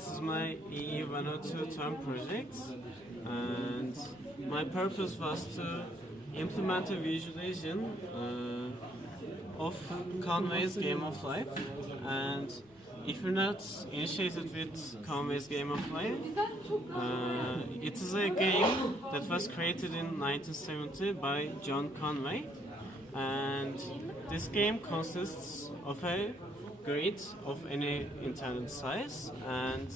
This is my EEE102 term project, and my purpose was to implement a visualization of Conway's Game of Life. And if you're not initiated with Conway's Game of Life, it is a game that was created in 1970 by John Conway, and this game consists of a grid of any intended size, and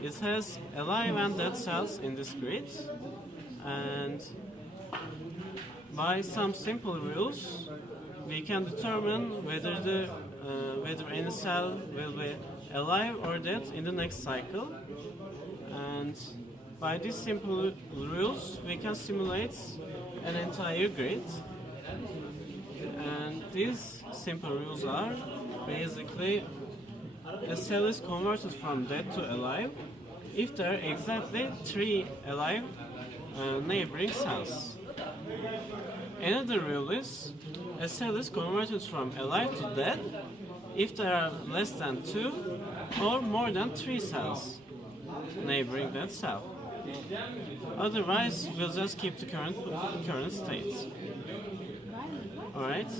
it has alive and dead cells in this grid, and by some simple rules we can determine whether any cell will be alive or dead in the next cycle. And by these simple rules we can simulate an entire grid, and these simple rules are basically a cell is converted from dead to alive if there are exactly 3 alive neighboring cells. Another rule is a cell is converted from alive to dead if there are less than 2 or more than 3 cells neighboring that cell. Otherwise, we'll just keep the current state. Alright,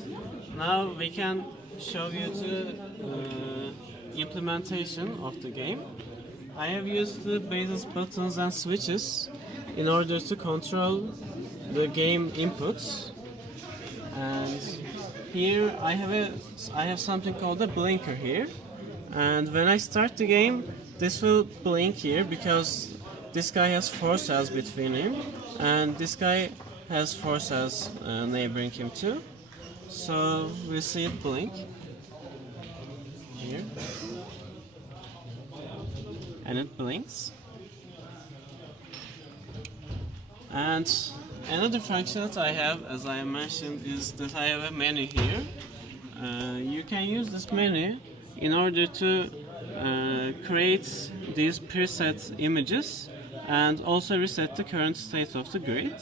now we can show you the implementation of the game. I have used the basic buttons and switches in order to control the game inputs, and here I have something called a blinker here, and when I start the game this will blink here because this guy has 4 cells between him and this guy has 4 cells neighboring him too. So we see it blink here, and it blinks. And another function that I have, as I mentioned, is that I have a menu here. You can use this menu in order to create these preset images and also reset the current state of the grid.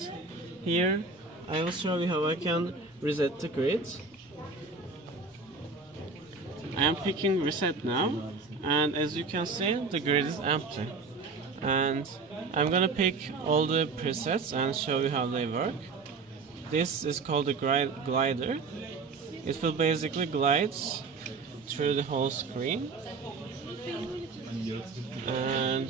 Here I will show you how I can reset the grid. I am picking reset now, and as you can see the grid is empty, and I'm gonna pick all the presets and show you how they work. This is called a glider. It will basically glide through the whole screen, and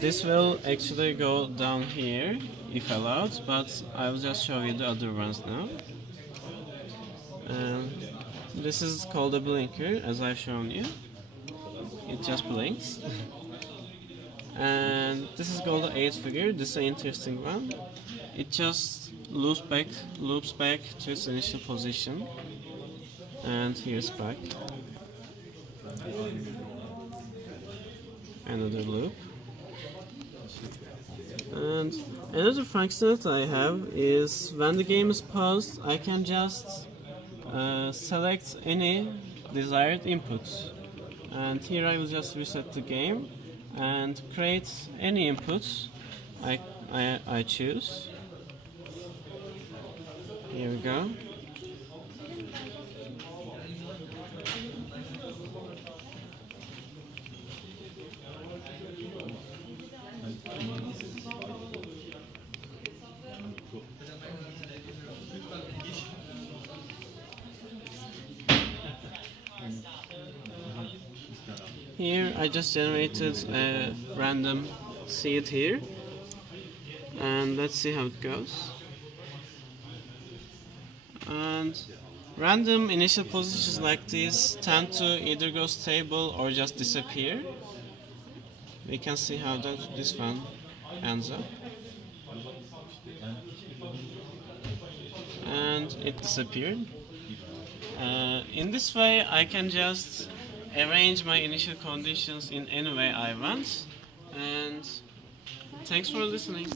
this will actually go down here if allowed, but I will just show you the other ones now. This is called a blinker, as I've shown you. It just blinks. And this is called the 8 figure. This is an interesting one. It just loops back to its initial position. And here's back. Another loop. And another function that I have is when the game is paused, I can just select any desired input. And here I will just reset the game and create any input I choose. Here we go. Here I just generated a random seed here, and let's see how it goes. And random initial positions like these tend to either go stable or just disappear. We can see how this one ends up. And it disappeared. In this way I can just arrange my initial conditions in any way I want. And thanks for listening.